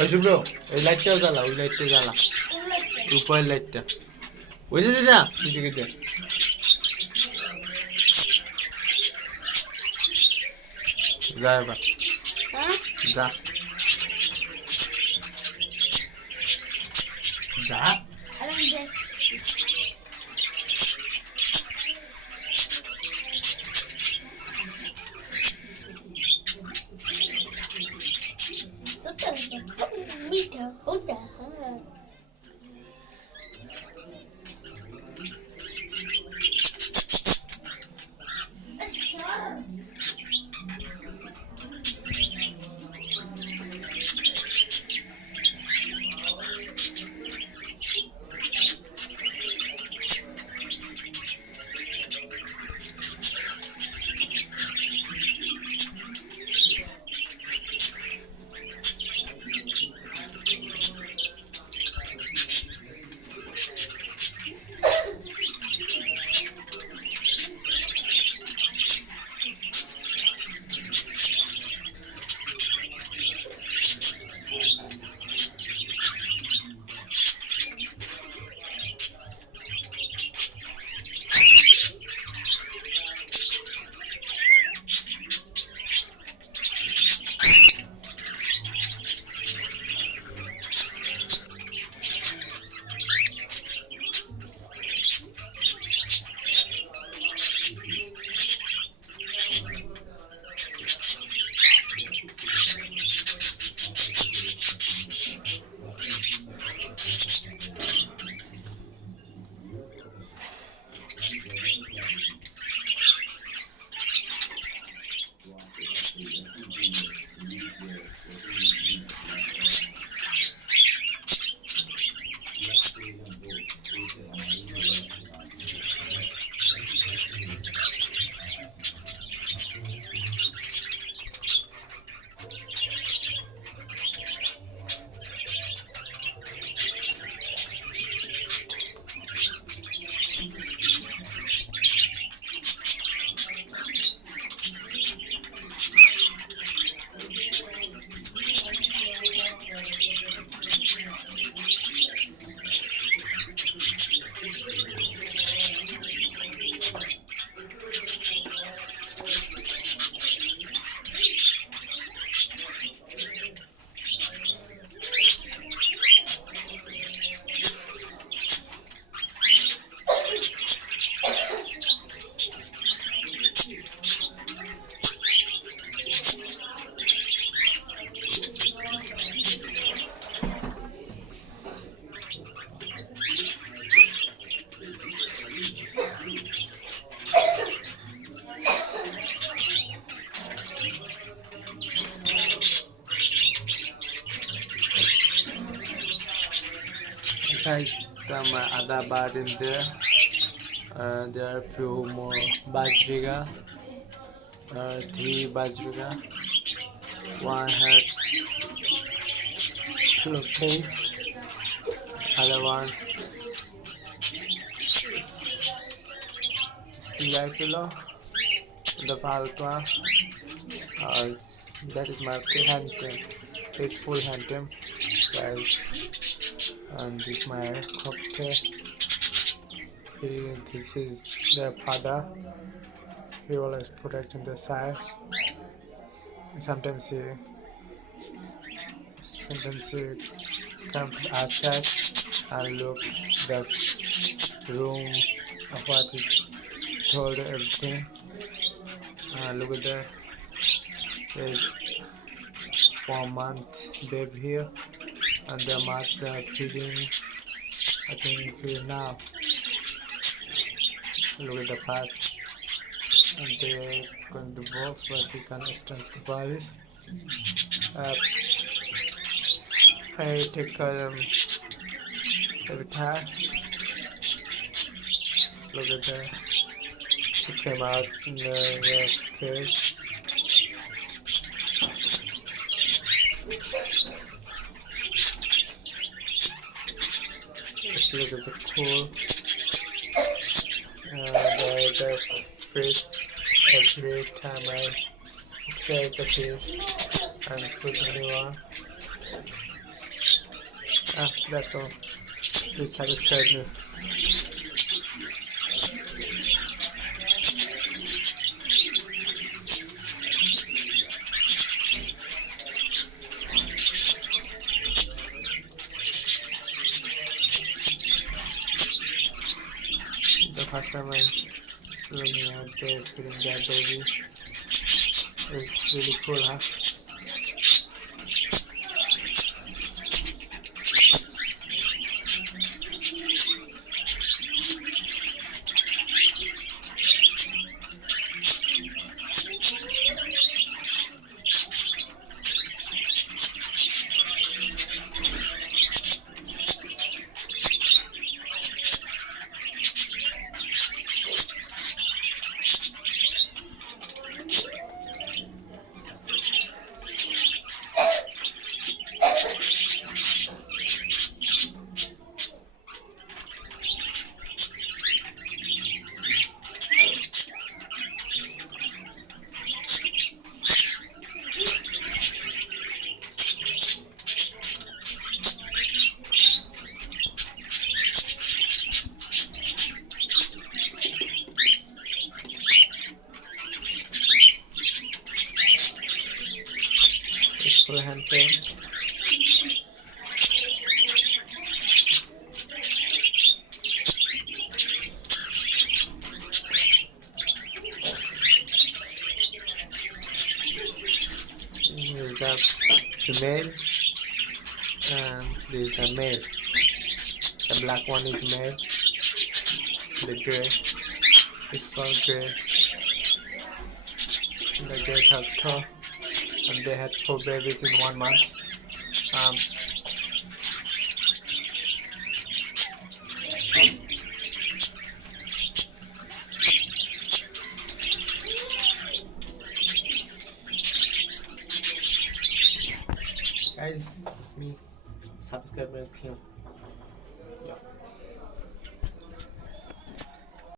ওই শুভ্র, ওই লাইটটাও জ্বালা, ওই লাইটটা জ্বালা, উপরের লাইটটা বুঝেছিস না কিছু কিছু। যা এবার যা যা। मीठा होता है। Guys, got my other bird in there. There are a few more Bajriga, 3 Bajriga. One had full face, other one still below the Palpa. That is my hand team. It's full hand team, guys. And this is my Cockatil. This is their father. He always protecting the side. Sometimes he come outside and look the room of what he told everything. Look at there. There's 1 month baby here, and the mother feeding. I think feed now. Look at the fat, and they go in the box, but we can extend the body. I take every time. Look at that. He came out in the cage. Let's look at the cool. The fish every time I Cockatil and food manure. That's all. Please subscribe me. The first time I'm looking at the feeding that baby. It's really cool, huh? It's full hand pain. Here's the female and this is the male. The black one is male. The gray is all gray. The gray have two, and they had 4 babies in 1 month. Guys, it's me. Subscribe and click. Yeah.